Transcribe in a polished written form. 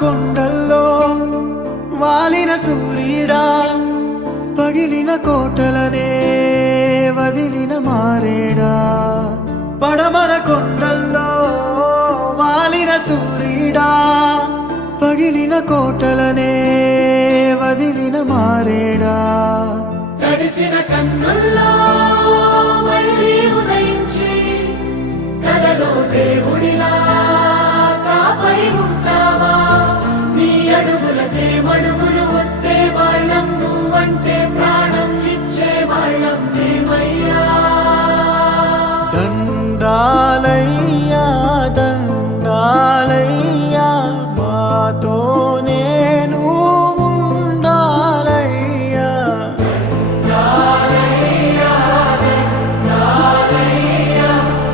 కొండల్లో వాలిన సూర్యుడా పగిలిన కోటలనే వదిలిన మారేడా పడమర కొండల్లో వాలిన సూర్యుడా పగిలిన కోటలనే వదిలిన మారేడా తడిసిన కన్నుల్లో